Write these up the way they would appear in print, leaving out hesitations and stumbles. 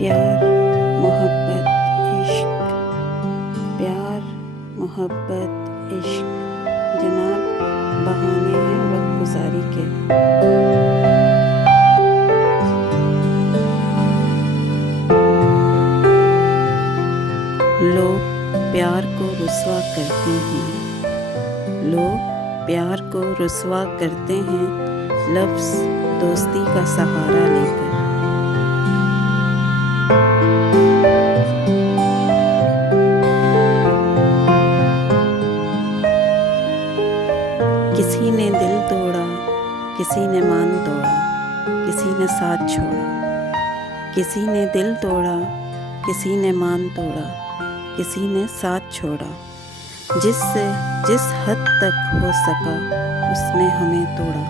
प्यार मोहब्बत इश्क, प्यार मोहब्बत इश्क जनाब बहाने हैं वक्त गुजारी के। लोग प्यार को रुस्वा करते हैं, लोग प्यार को रुस्वा करते हैं लफ्ज़ दोस्ती का सहारा लेकर। किसी ने दिल तोड़ा, किसी ने मान तोड़ा, किसी ने साथ छोड़ा। किसी ने दिल तोड़ा, किसी ने मान तोड़ा, किसी ने साथ छोड़ा। जिससे जिस हद तक हो सका उसने हमें तोड़ा।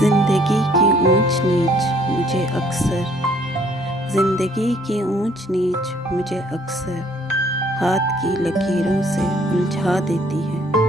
ज़िंदगी की ऊंच नीच मुझे अक्सर, ज़िंदगी की ऊंच नीच मुझे अक्सर हाथ की लकीरों से उलझा देती है।